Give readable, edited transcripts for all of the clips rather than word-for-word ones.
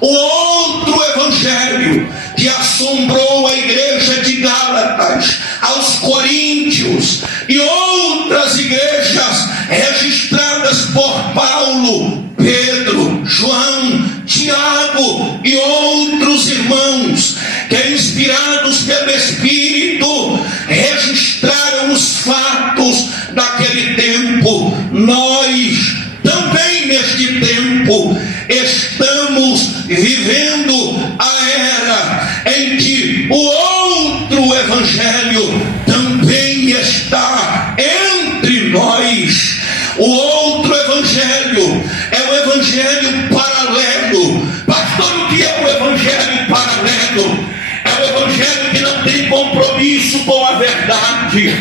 O outro evangelho que assombrou a igreja de Gálatas, aos Coríntios e outras igrejas registradas por Paulo, Pedro, João, Tiago e outros irmãos que, inspirados pelo Espírito, registraram os fatos daquele tempo. Nós também neste tempo estamos vivendo a era em que o outro evangelho também está entre nós. O outro evangelho é o evangelho paralelo. Pastor, o que é o evangelho paralelo? É o evangelho que não tem compromisso com a verdade.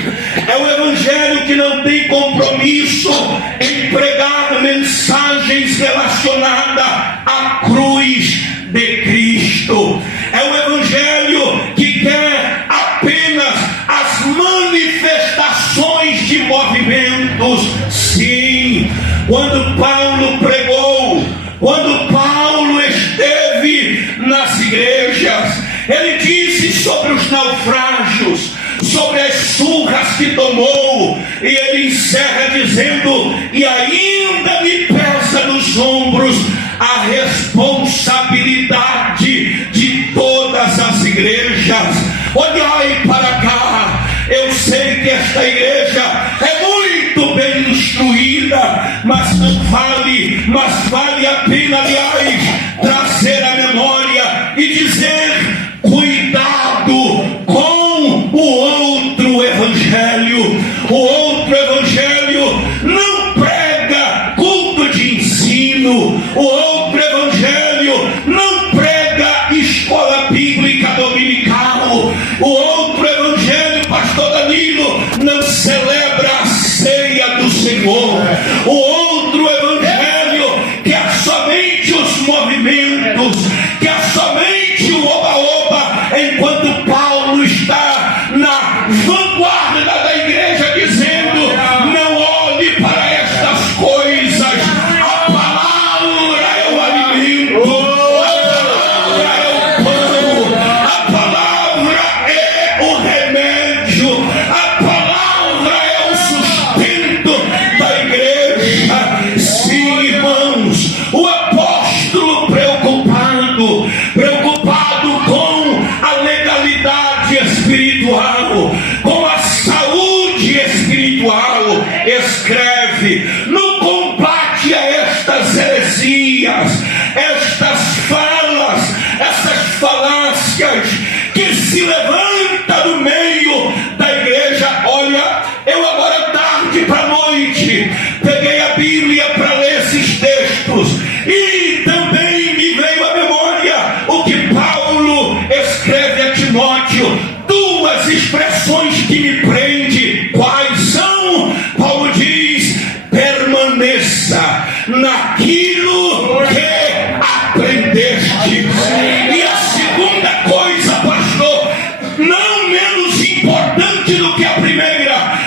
É o evangelho que não tem compromisso em pregar mensagens relacionadas à cruz de Cristo. É o evangelho que quer apenas as manifestações de movimentos. Sim, quando Paulo pregou, quando Paulo esteve nas igrejas, ele disse sobre os naufrágios, sobre as surras que tomou, e ele encerra dizendo: e ainda me pesa nos ombros a responsabilidade de todas as igrejas. Olhai para cá, eu sei que esta igreja é muito bem instruída, mas vale a pena, aliás, trazer a memória e dizer: cuidado com o outro evangelho. O outro evangelho não prega culto de ensino. O outro evangelho não prega escola bíblica dominical. O outro evangelho, pastor Danilo, não celebra a ceia do Senhor. O outro evangelho quer somente os movimentos, quer somente o oba-oba, enquanto Paulo está na vanguarda da igreja dizendo: não olhe para estas coisas, a palavra é o alimento, a palavra é o pão, a palavra é o remédio, a palavra é o sustento da igreja. Sim, irmãos, o apóstolo preocupado com a legalidade espiritual, com a saúde espiritual, escreve: no combate a estas heresias, estas falas, essas falácias que se levanta no meio da igreja. Olha, eu agora tarde para noite peguei a Bíblia para ler esses textos, e também me veio à memória o que Paulo escreve a Timóteo. Duas expressões que me prendem. Quais são? Paulo diz: permaneça naquilo que aprendeste. E a segunda coisa, pastor, não menos importante do que a primeira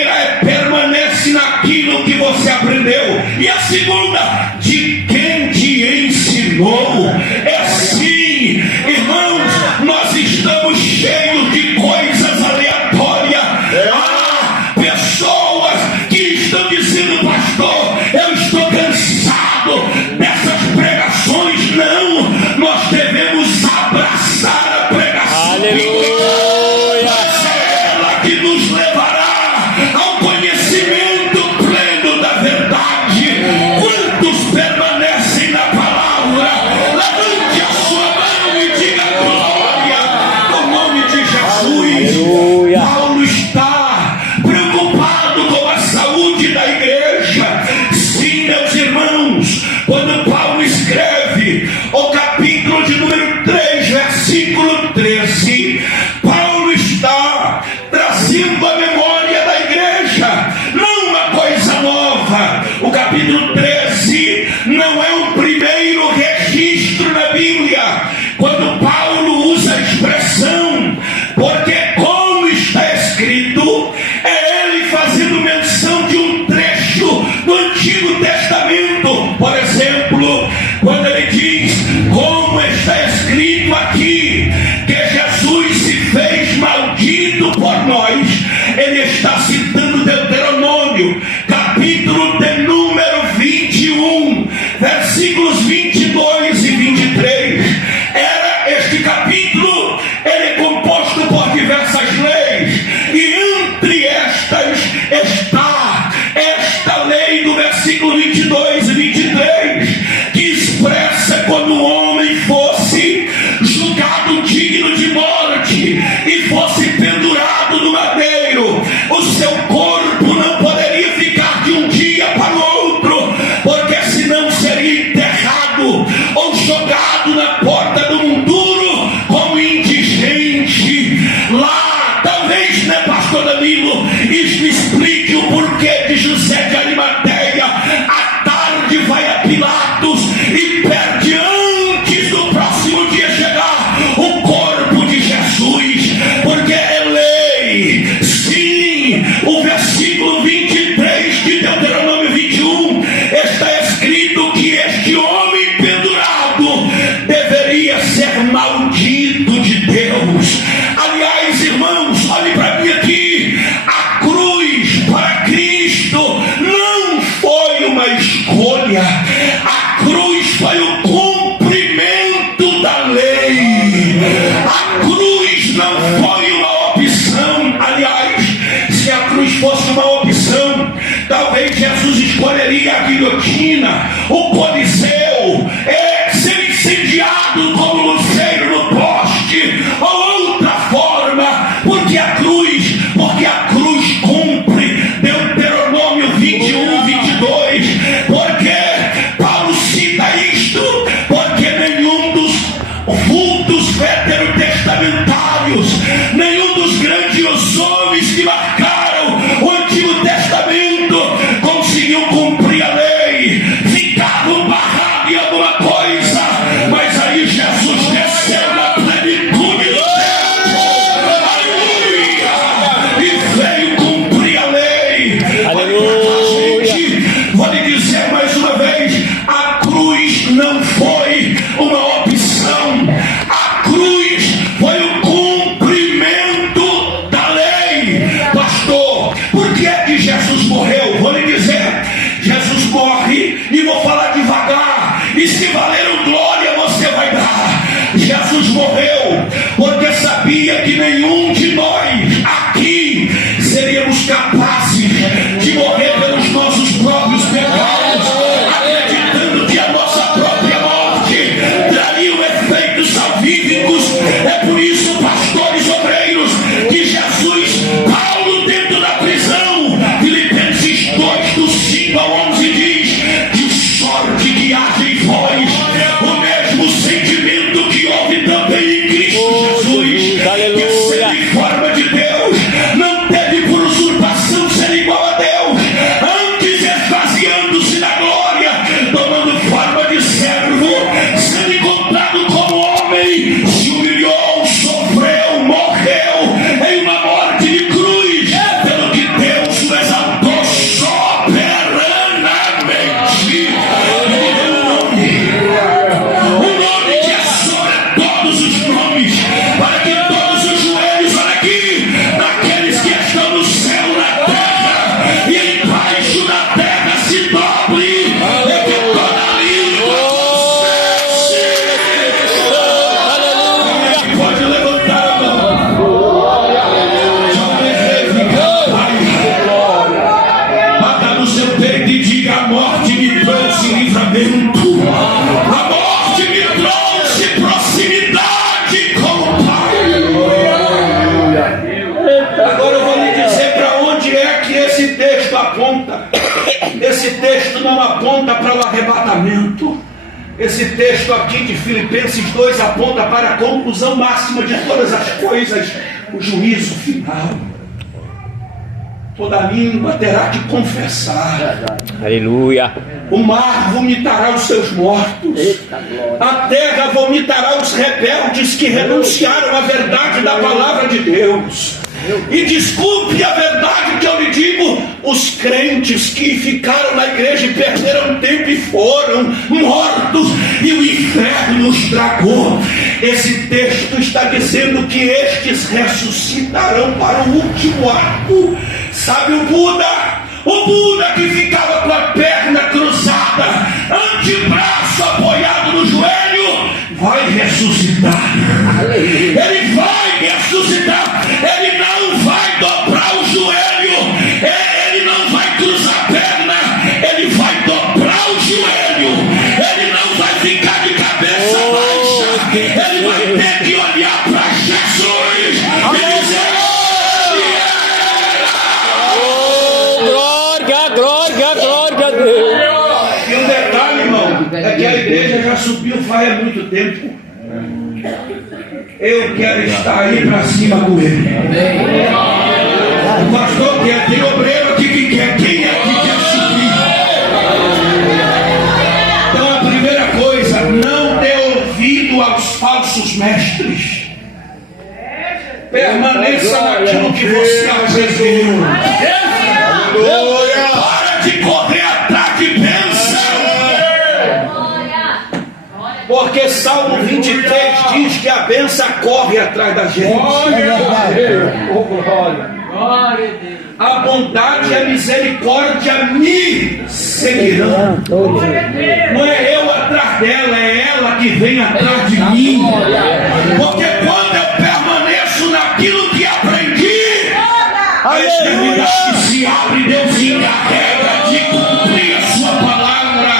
é: permanece naquilo que você aprendeu. E a segunda, de quem te ensinou. É sim, irmãos, nós estamos cheios de coisas aleatórias. Há pessoas que estão dizendo: pastor, eu estou cansado dessas pregações. Não, nós devemos abraçar a pregação. Aleluia! Mas é ela que nos levará ao conhecimento pleno da verdade. Quantos permanecem na palavra? Levante a sua mão e diga: ou jogado na porta de um duro como indigente. Lá, talvez, né, pastor Danilo, isso explique o porquê de José de Arimateia. À tarde vai a Pilatos e perde antes do próximo dia chegar o corpo de Jesus, porque é lei. Sim, o versículo 23 de Deuteronômio 21 está escrito que este homem pendurado deveria ser maldito de Deus. Aliás, irmãos, olhe para mim aqui. A cruz para Cristo não foi uma escolha. A cruz foi o cumprimento da lei. A cruz não foi uma opção. Aliás, se a cruz fosse uma opção, talvez Jesus escolheria a guilhotina, o Coliseu, ser incendiado como luzeiro no poste, ou outra forma, porque a cruz cumpre Deuteronômio 21, 22, porque Paulo cita isto, porque nenhum dos vultos veterotestamentários, nenhum dos grandes homens que marcaram o Antigo Testamento conseguiu cumprir a lei. Ficavam barrados em alguma coisa, mas aí Jesus desceu na plenitude do tempo, aleluia, e veio cumprir a lei. Aleluia. Gente, vou lhe dizer mais uma vez, a cruz não foi uma opção. A cruz foi o cumprimento da lei. Pastor, por que é que Jesus morreu? Vou lhe dizer, Jesus morre, e vou falar devagar, e se valeram glória você vai dar. Jesus morreu porque sabia que nenhum de nós aqui seríamos capazes de morrer pelos nossos próprios pecados, acreditando que a nossa própria morte traria efeitos salvíficos. É por isso, pastores obreiros, que Jesus, Paulo dentro da prisão, Filipenses 2, do 5 ao 11 diz: de sorte que haja em vós o mesmo sentimento que houve também em Cristo Jesus, aleluia. que sendo em forma de Deus, não teve por usurpação ser igual a Deus, antes esvaziando-se da glória, tomando forma de servo, sendo encontrado como homem, se humilhou, sofreu, morreu em uma morte de cruz, pelo que Deus o exaltou soberanamente. O nome que é sobre todos os nomes, para que todos os joelhos, olha aqui, daqueles que estão no céu, na terra e embaixo da terra, se dobre, e que toda língua confesse. Pode levantar a mão. Bata no seu peito e diga: a morte me trouxe livramento. A morte me trouxe proximidade com o Pai. Agora eu vou lhe dizer para onde é que esse texto aponta. Esse texto não aponta para o arrebatamento. Esse texto aqui de Filipenses 2 aponta para a conclusão máxima de todas as coisas, o juízo final. Toda língua terá que confessar. Aleluia. O mar vomitará os seus mortos. A terra vomitará os rebeldes que renunciaram à verdade da palavra de Deus. E desculpe a verdade que eu lhe digo, os crentes que ficaram na igreja e perderam tempo e foram mortos, e o inferno os tragou. Esse texto está dizendo que estes ressuscitarão para o último ato. Sabe o Buda? O Buda que ficava com a perna cruzada, antebraço apoiado no joelho, vai ressuscitar. Ele vai ressuscitar. Ele não vai dobrar o joelho, ele não vai cruzar a perna, ele vai dobrar o joelho, ele não vai ficar de cabeça baixa, ele vai ter que olhar para Jesus e dizer: glória a Deus. E um detalhe, irmão, é que a igreja já subiu faz muito tempo. Eu quero estar aí para cima com ele. O pastor quer, tem obreiro aqui que quer. Quem é que quer subir? Então a primeira coisa, não dê ouvido aos falsos mestres. Permaneça naquilo que você aprendeu. Para de correr atrás de bênção. Porque Salmo 23 diz que a bênção corre atrás da gente. A bondade e a misericórdia me seguirão. Não é eu atrás dela, é ela que vem atrás de mim. Porque quando eu permaneço naquilo que aprendi, as escrituras que se abrem, Deus encarrega de cumprir a sua palavra.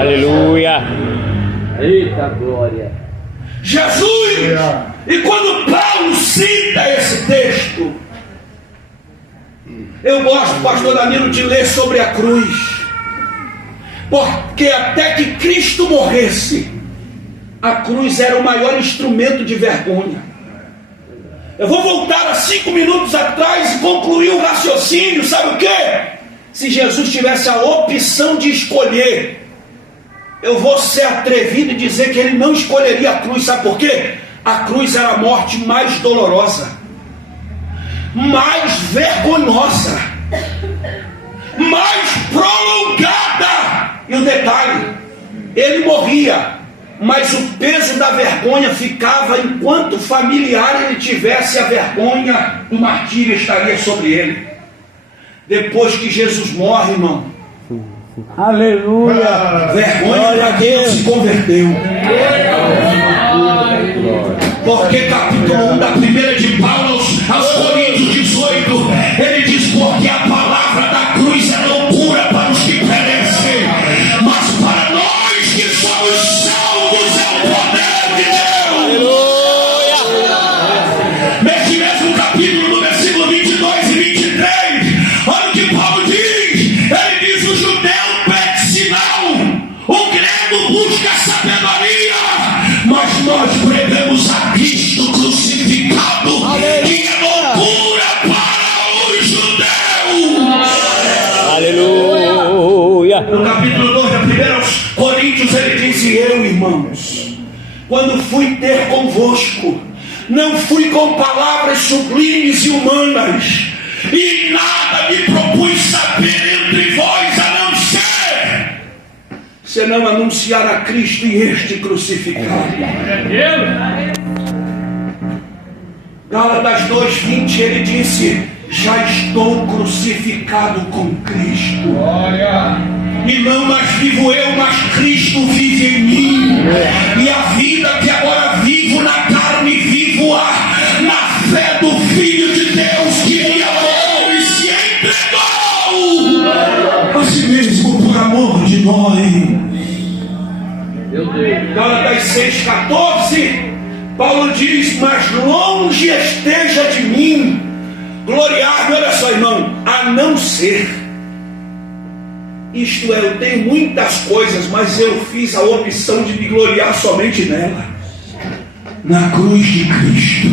Aleluia. Eita glória. Jesus. E quando Paulo cita esse texto, eu gosto, pastor Danilo, de ler sobre a cruz. Porque até que Cristo morresse, a cruz era o maior instrumento de vergonha. Eu vou voltar a 5 minutos atrás e concluir o raciocínio. Sabe o que? Se Jesus tivesse a opção de escolher, eu vou ser atrevido e dizer que ele não escolheria a cruz. Sabe por quê? A cruz era a morte mais dolorosa, mais vergonhosa, mais prolongada. E o detalhe, ele morria, mas o peso da vergonha ficava enquanto familiar ele tivesse, a vergonha do martírio estaria sobre ele. Depois que Jesus morre, irmão, aleluia, vergonha para Deus se converteu. Porque capítulo 1 da primeira de Paulo aos Coríntios 18, ele diz: porque a palavra da cruz é loucura para os que perecem, mas para nós que somos salvos é o poder de Deus. Nesse mesmo capítulo, no versículo 22 e 23, olha o que Paulo diz. Ele diz: o judeu pede sinal, o grego busca sabedoria, mas nós pregamos a Cristo crucificado, que é loucura para os judeus. Aleluia. No capítulo 2 da primeira aos Coríntios, ele disse: eu, irmãos, quando fui ter convosco, não fui com palavras sublimes e humanas, e nada me propus saber entre vós, a não ser senão anunciar a Cristo e este crucificado. Gálatas 2:20, ele disse: já estou crucificado com Cristo. E não mais vivo eu, mas Cristo vive em mim. E a vida que agora vivo na carne, vivo-a na fé do Filho de Deus, que me amou e se entregou a si mesmo por amor de nós. Gálatas 6:14, Paulo diz: mas longe esteja de mim gloriar-me, olha só, irmão, a não ser, isto é, eu tenho muitas coisas, mas eu fiz a opção de me gloriar somente nela, na cruz de Cristo,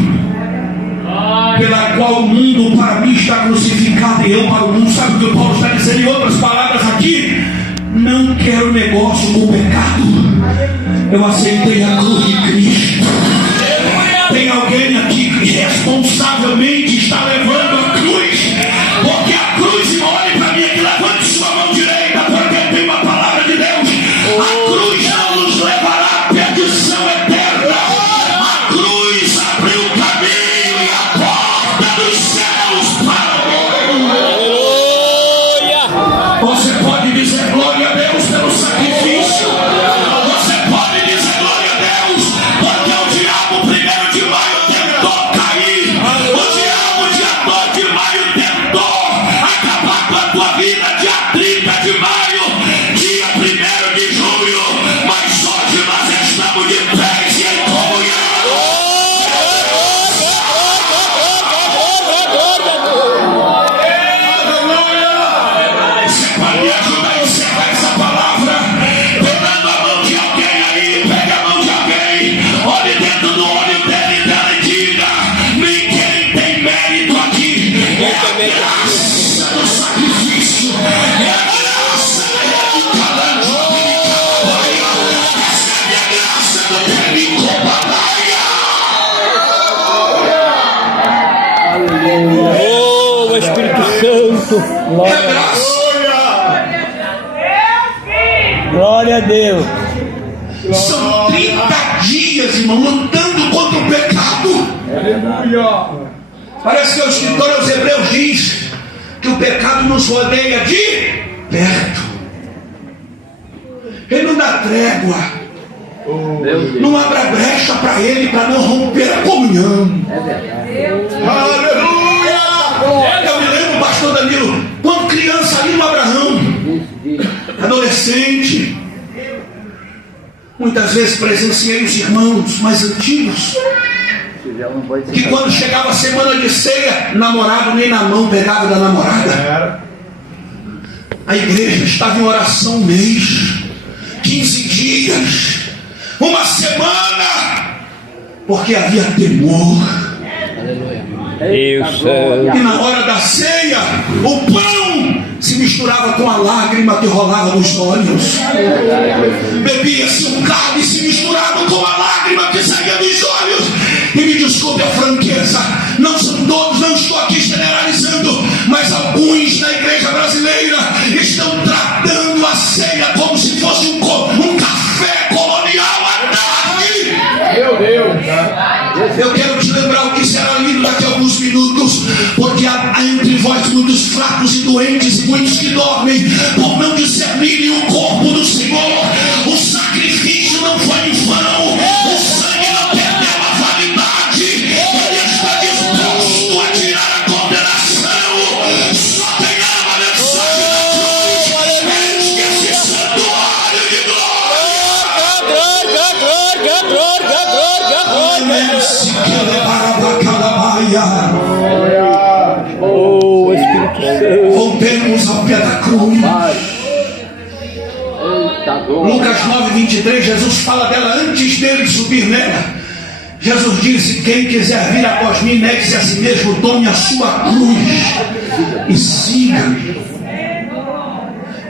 pela qual o mundo para mim está crucificado e eu para o mundo. Sabe o que o Paulo está dizendo em outras palavras aqui? Não quero negócio com o pecado, eu aceitei a cruz de Cristo. Tem alguém aqui que responsavelmente está levando a cruz, porque a cruz, olhe para mim aqui, levante sua mão direita, porque eu tenho uma palavra de Deus. A cruz não nos levará à perdição eterna. A cruz abriu o caminho e a porta dos céus para o mundo. Você pode dizer glória a Deus pelo sacrifício. Você pode dizer glória a Deus porque o Isso. É graça. Glória a Deus. São 30 dias, irmão, lutando contra o pecado. Aleluia. Parece que o escritor aos Hebreus diz que o pecado nos rodeia de perto. Ele não dá trégua. Não abra brecha para ele, para não romper a comunhão. É verdade. Aleluia! Eu me lembro, pastor Danilo, quando criança ali no Abraão, adolescente, muitas vezes presenciei os irmãos mais antigos, que quando chegava a semana de ceia, namorado nem na mão pegava da namorada. A igreja estava em oração um mês, 15 dias, uma semana, porque havia temor. Isso. E na hora da ceia, o pão se misturava com a lágrima que rolava nos olhos. Bebia-se um cálice se misturava com a lágrima que saía dos olhos. E me desculpe a franqueza, não são todos, não estou aqui generalizando, mas alguns na igreja brasileira estão tratando a ceia como se fosse um café colonial à tarde. Meu Deus. Eu quero te lembrar o que será lido daqui a alguns minutos, porque há entre vós muitos fracos e doentes e muitos que dormem por não discernirem o corpo do Senhor. O sacrifício não foi em vão, o sangue não perdeu a validade. Ele está disposto a tirar a condenação. Só tem a mensagem da cruz. Esquece esse santuário de Oh, Espírito Santo. voltemos ao pé da cruz. Lucas 9:23, Jesus fala dela antes dele subir nela. Jesus disse: quem quiser vir após mim, negue-se a si mesmo, tome a sua cruz e siga.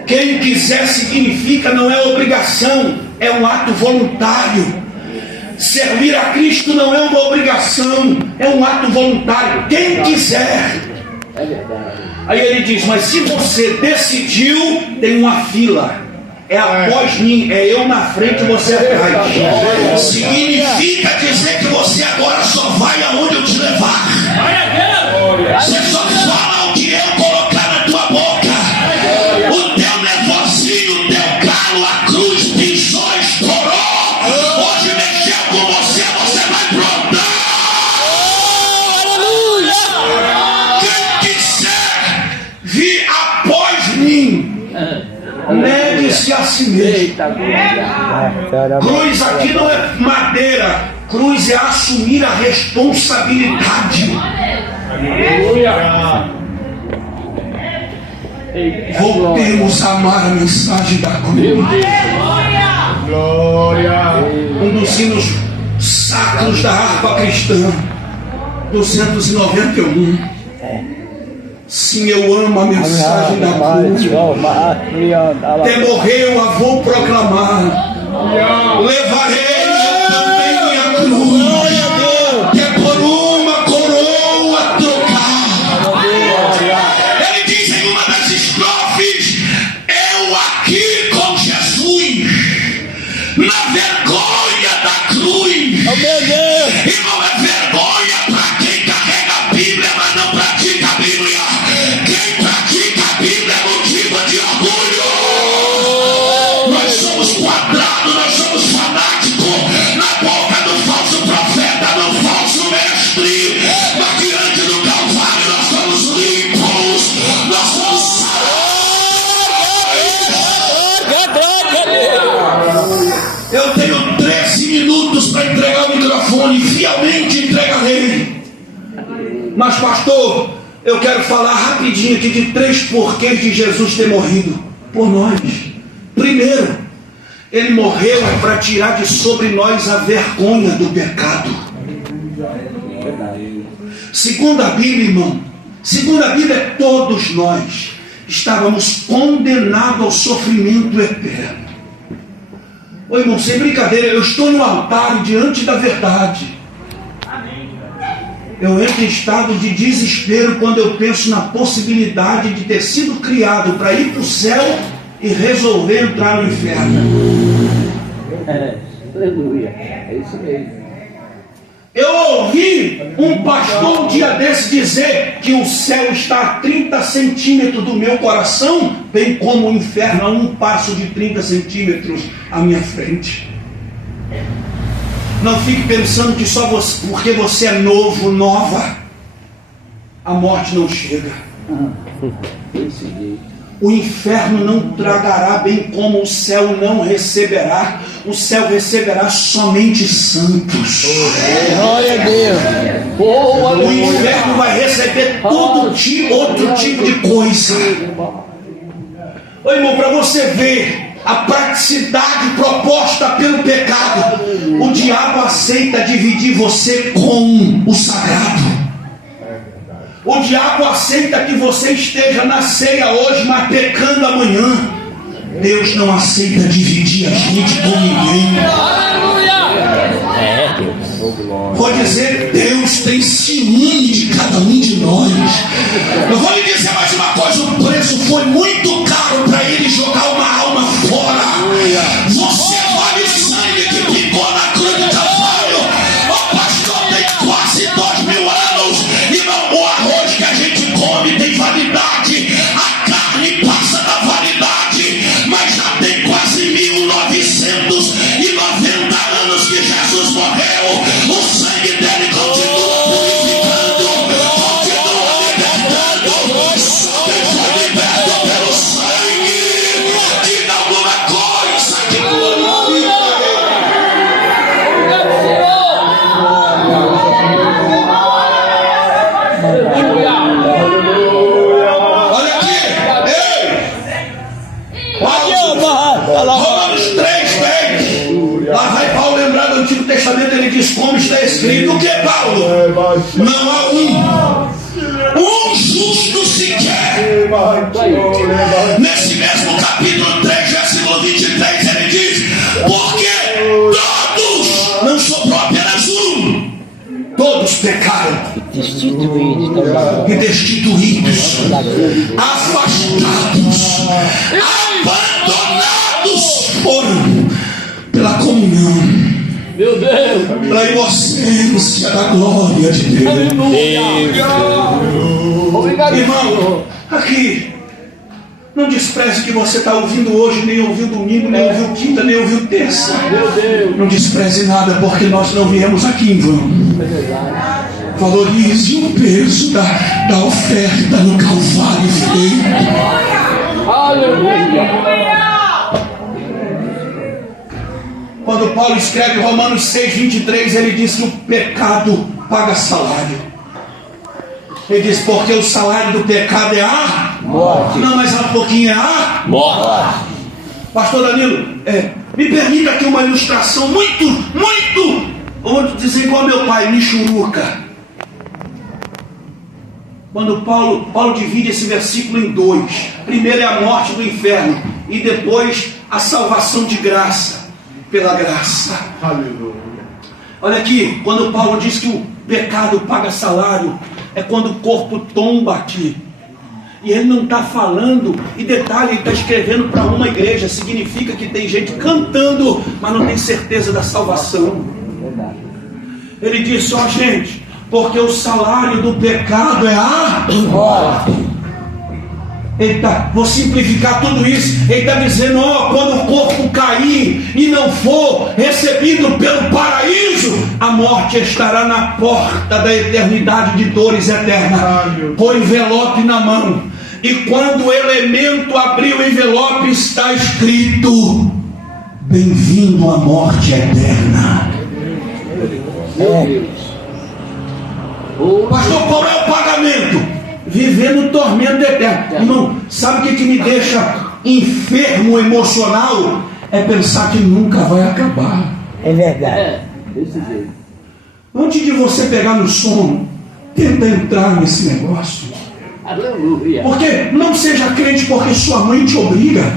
Quem quiser significa, não é obrigação, é um ato voluntário. Servir a Cristo não é uma obrigação, é um ato voluntário. Quem quiser. É verdade. Aí ele diz: mas se você decidiu, tem uma fila. É após mim, é eu na frente e você atrás. Significa dizer que você agora só vai aonde eu te levar. Você só fala o que eu colocar na tua boca. O teu nervosinho, o teu calo, a cruz pisou, estourou. Hoje mexeu com você, você vai brotar. Quem quiser vir após mim, negue-se a si mesmo. Eita glória. Cruz aqui não é madeira, cruz é assumir a responsabilidade. Eita glória. Voltemos a amar a mensagem da cruz. Um dos hinos sacros da harpa cristã, 291. Sim, eu amo a mensagem da cruz. Até morrer eu a vou proclamar. Levarei eu também minha cruz, que é por uma coroa trocar. Ele diz em uma das estrofes: eu aqui com Jesus, na vergonha da cruz. Oh, meu Deus. E não é vergonha para quem carrega a Bíblia, mas não pratica a Bíblia. Quem pratica a Bíblia é motivo de orgulho. Nós somos quadrados, nós somos fanáticos. Na boca do falso profeta, do falso mestre. Mas diante do Calvário nós somos limpos. Nós somos salvos. Eu tenho 13 minutos para entregar o microfone. Fielmente entregarei. Mas pastor, eu quero falar rapidinho aqui de 3 porquês de Jesus ter morrido por nós. Primeiro, ele morreu para tirar de sobre nós a vergonha do pecado. Segundo a Bíblia, irmão, segundo a Bíblia, todos nós estávamos condenados ao sofrimento eterno. Ô irmão, sem brincadeira, eu estou no altar diante da verdade. Eu entro em estado de desespero quando eu penso na possibilidade de ter sido criado para ir para o céu e resolver entrar no inferno. Aleluia. É isso mesmo. Eu ouvi um pastor um dia desse dizer que o céu está a 30 centímetros do meu coração, bem como o inferno a um passo de 30 centímetros à minha frente. Não fique pensando que só você, porque você é novo, nova, a morte não chega. Desse jeito. O inferno não tragará, bem como o céu não receberá. O céu receberá somente santos. Glória a Deus. O inferno vai receber outro tipo de coisa. Ô irmão, para você ver a praticidade proposta pelo pecado, o diabo aceita dividir você com o sagrado. O diabo aceita que você esteja na ceia hoje, mas pecando amanhã. Deus não aceita dividir a gente com ninguém. Vou dizer, Deus tem ciúme de cada um de nós. Eu vou lhe dizer mais uma coisa: o preço foi muito caro para ele jogar uma alma fora. Você vale o sangue que picou na cruz do Calvário. O pastor tem quase 2000 anos. E o arroz que a gente come tem validade. A carne passa da validade. Mas já tem quase 1990 anos que Jesus morreu. O sangue dele continua purificando, continua libertando. Só quem foi liberto pelo sangue, diga alguma coisa que glorifica. Olha aqui, ei! Romanos 3:10. Lá vai Paulo lembrar do Antigo Testamento, ele diz como está escrito. O que, Paulo? Não há um justo sequer. Nesse mesmo capítulo 3, versículo 23, ele diz: porque todos, não sobrou apenas um, todos pecaram e destituídos, afastados, abandonados foram pela comunhão, Meu Deus. pela inocência da glória de Deus. Obrigado, Irmão, aqui, não despreze que você está ouvindo hoje, nem ouviu domingo, nem ouviu quinta, nem ouviu terça. Meu Deus. Não despreze nada, porque nós não viemos aqui em vão. Valorize o peso da oferta no Calvário feito. Aleluia. Quando Paulo escreve Romanos 6:23, ele diz que o pecado paga salário. Ele diz, porque o salário do pecado é a Morte. Não, mas um pouquinho é a Morte. Pastor Danilo, me permita aqui uma ilustração muito, vou dizer igual meu pai, michuruca. Quando Paulo divide esse versículo em dois. Primeiro é a morte do inferno e depois a salvação de graça, pela graça. Aleluia. Olha aqui, quando Paulo diz que o pecado paga salário, é quando o corpo tomba aqui. E ele não está falando, e detalhe, ele está escrevendo para uma igreja, significa que tem gente cantando, mas não tem certeza da salvação. Ele disse, ó gente, porque o salário do pecado é a morte. Vou simplificar tudo isso. Ele está dizendo, ó, quando o corpo cair e não for recebido pelo paraíso, a morte estará na porta da eternidade de dores eternas, com o envelope na mão. E quando o elemento abrir o envelope, está escrito: bem-vindo à morte eterna. Pastor, qual é o pagamento? Viver no tormento eterno. Irmão, sabe o que me deixa enfermo emocional? É pensar que nunca vai acabar. É verdade. Desse jeito. Antes de você pegar no sono, tenta entrar nesse negócio. Aleluia. Porque não seja crente porque sua mãe te obriga.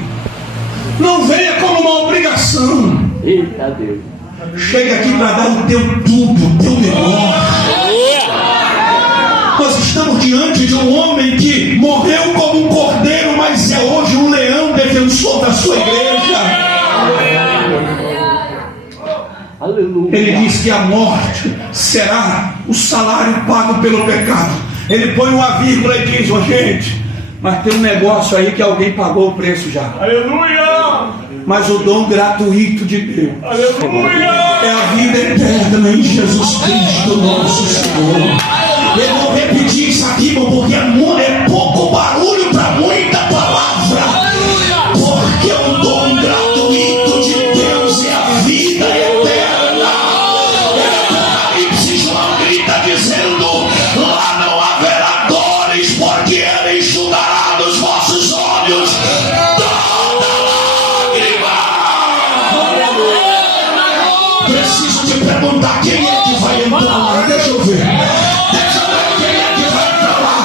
Não venha como uma obrigação. Eita Deus. Chega aqui para dar o teu tudo, o teu melhor. diante de um homem que morreu como um cordeiro, mas é hoje um leão defensor da sua igreja. Aleluia. Ele diz que a morte será o salário pago pelo pecado. Ele põe uma vírgula e diz: gente, mas tem um negócio aí que alguém pagou o preço já. Aleluia! Mas o dom gratuito de Deus Aleluia! é a vida eterna em Jesus Cristo nosso Senhor. Eu vou repetir isso aqui, irmão, porque é pouco barulho para muita palavra. Porque o dom gratuito de Deus é a vida eterna. Apocalipse, João grita dizendo: lá não haverá dores, porque ele enxugará dos vossos olhos toda lágrima. Preciso te perguntar: quem é que vai entrar lá? Deixa eu ver. Deixa eu ver quem é que vai entrar lá.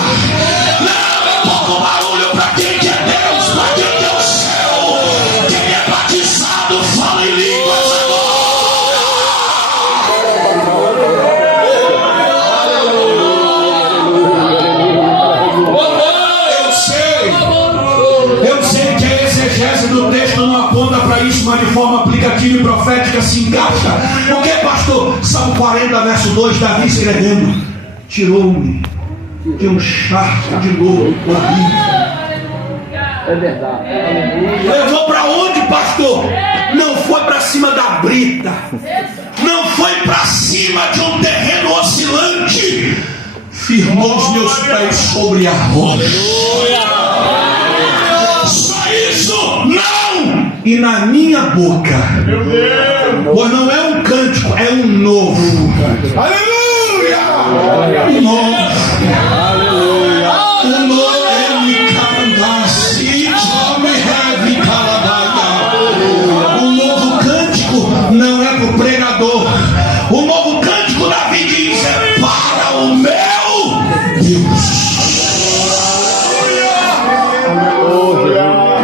Não é pouco barulho para quem que é Deus, para quem que é o céu. Quem é batizado fala em línguas agora. Eu sei que a exegese do texto não aponta para isso, mas de forma aplicativa e profética se encaixa. Porque, pastor, Salmo 40, verso 2, Davi escrevendo: tirou-me de um charco de lodo horrível. É verdade. Aleluia. Levou para onde, pastor? Não foi para cima da brita, não foi para cima de um terreno oscilante. Firmou os meus pés sobre a rocha. Só isso? Não! E na minha boca, pois não é um cântico, é um novo. Aleluia! Um novo. Um novo é me cantasse, me reve caladaia. Um novo cântico não é para o pregador. O novo cântico, Davi diz, é para o meu Deus.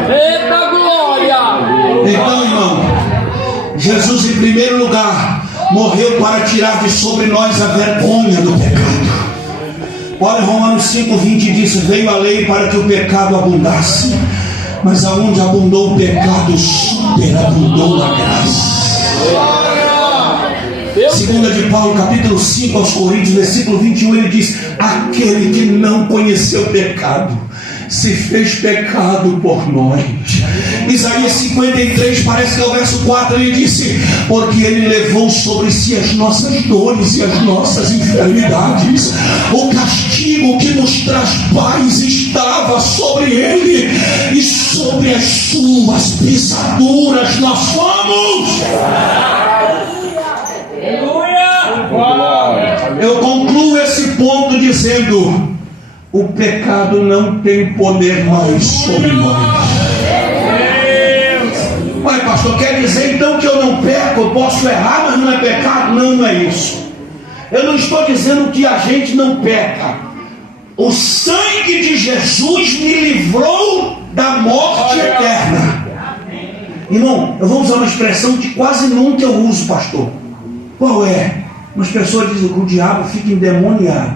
Eita glória! Então, irmão, Jesus, em primeiro lugar, morreu para tirar de sobre nós a vergonha do pecado. Olha, Romanos 5,20 diz: veio a lei para que o pecado abundasse, mas aonde abundou o pecado, superabundou a graça. Segunda de Paulo, capítulo 5 aos Coríntios, versículo 21, ele diz: aquele que não conheceu pecado se fez pecado por nós. Isaías 53, parece que é o verso 4, ele disse: porque ele levou sobre si as nossas dores e as nossas enfermidades, o castigo que nos traz paz estava sobre ele, e sobre as suas pisaduras nós fomos. Eu concluo esse ponto dizendo: o pecado não tem poder mais sobre nós. Mas, pastor, quer dizer então que eu não peco, eu posso errar, mas não é pecado? Não, não é isso. Eu não estou dizendo que a gente não peca. O sangue de Jesus me livrou da morte eterna. Irmão, eu vou usar uma expressão que quase nunca eu uso, pastor. Qual é? Umas pessoas dizem que o diabo fica endemoniado.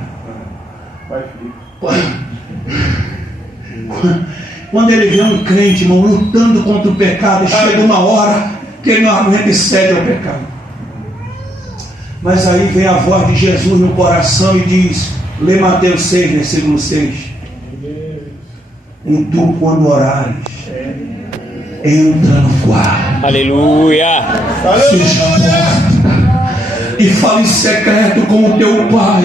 Quando ele vê um crente, irmão, lutando contra o pecado, chega uma hora que ele não aguenta e cede ao pecado. Mas aí vem a voz de Jesus no coração e diz: lê Mateus 6, versículo 6. E tu, quando orares, entra no quarto. Aleluia. Fecha a porta e fala em secreto com o teu pai,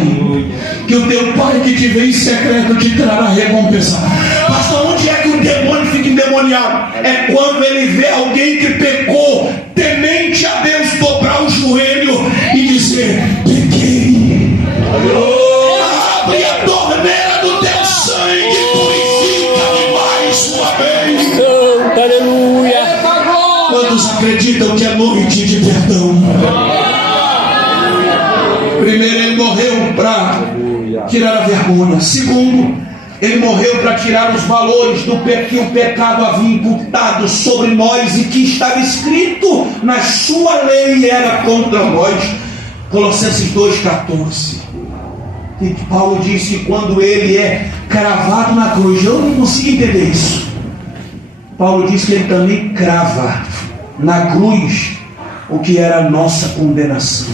que o teu pai que te vê em secreto te trará recompensa. Pastor, onde é que o demônio fica endemoniado? É quando ele vê alguém que pecou, temente a Deus, dobrar o joelho e dizer: pequei. Abre a torneira do teu sangue, purifica-me mais uma vez. Aleluia. Quantos acreditam que é noite de perdão? Primeiro, ele morreu para tirar a vergonha. Segundo, ele morreu para tirar os valores do que o pecado havia imputado sobre nós e que estava escrito na sua lei e era contra nós. Colossenses 2,14. que Paulo disse que quando ele é cravado na cruz, eu não consigo entender isso. Paulo disse que ele também crava na cruz o que era a nossa condenação.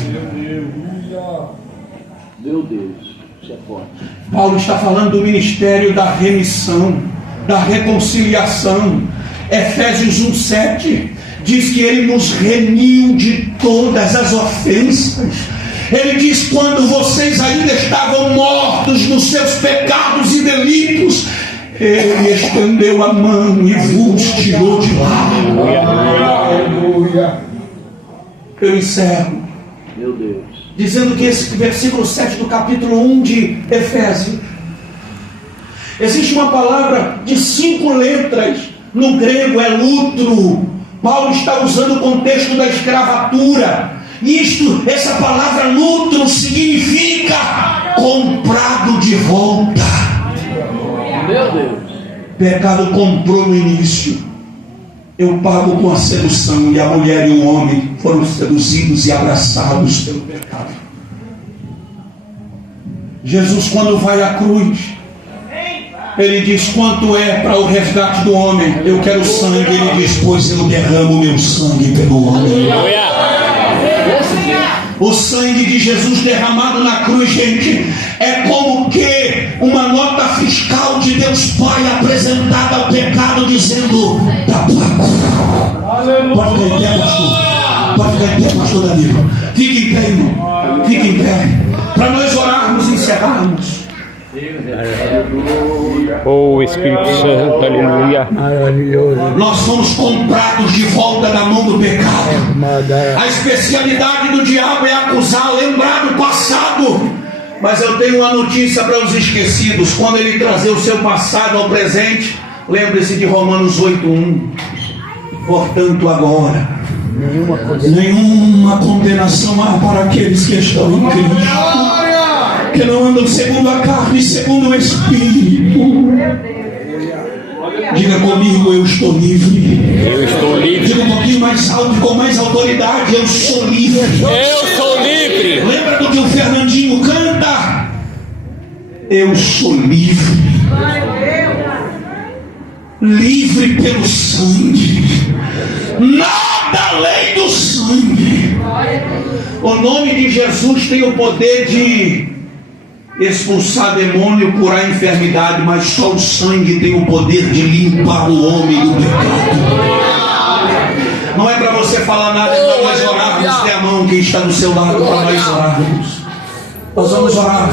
Meu Deus, isso é forte. Paulo está falando do ministério da remissão, da reconciliação. Efésios 1:7 diz que ele nos remiu de todas as ofensas. Ele diz: quando vocês ainda estavam mortos nos seus pecados e delitos, ele estendeu a mão e vos tirou de lá. Aleluia. Eu encerro Meu Deus. dizendo que esse versículo 7 do capítulo 1 de Efésios, existe uma palavra de 5 letras, no grego é lutro. Paulo está usando o contexto da escravatura. Essa palavra lutro significa comprado de volta. Meu Deus. Pecado comprou no início. Eu pago com a sedução, e a mulher e o homem foram seduzidos e abraçados pelo pecado. Jesus, quando vai à cruz, ele diz: quanto é para o resgate do homem? Eu quero sangue. Ele diz: pois eu derramo meu sangue pelo homem. O sangue de Jesus derramado na cruz, gente, é como que uma nota fiscal de Deus Pai apresentada ao pecado, dizendo: tá pago. Pode ficar em pé, pastor. Pode ficar em pé, pastor Danilo. Fique em pé, irmão. Fique em pé. Para nós orarmos e encerrarmos. Oh, Espírito Santo, aleluia. Nós fomos comprados de volta da mão do pecado. A especialidade do diabo é acusar, lembrar do passado. Mas eu tenho uma notícia para os esquecidos. Quando ele trazer o seu passado ao presente, lembre-se de Romanos 8:1. Portanto, agora, nenhuma condenação há para aqueles que estão em Cristo, que não andam segundo a carne, segundo o Espírito. Diga comigo: eu estou livre. Eu estou livre. Diga um pouquinho mais alto e com mais autoridade: eu sou livre. Eu sou livre. Lembra do que o Fernandinho canta? Eu sou livre. Livre pelo sangue. Nada além do sangue. O nome de Jesus tem o poder de expulsar demônio, curar enfermidade, mas só o sangue tem o poder de limpar o homem do pecado. Não é para você falar nada, é para nós orarmos. Dê a mão quem está do seu lado para nós orarmos. Nós vamos orar.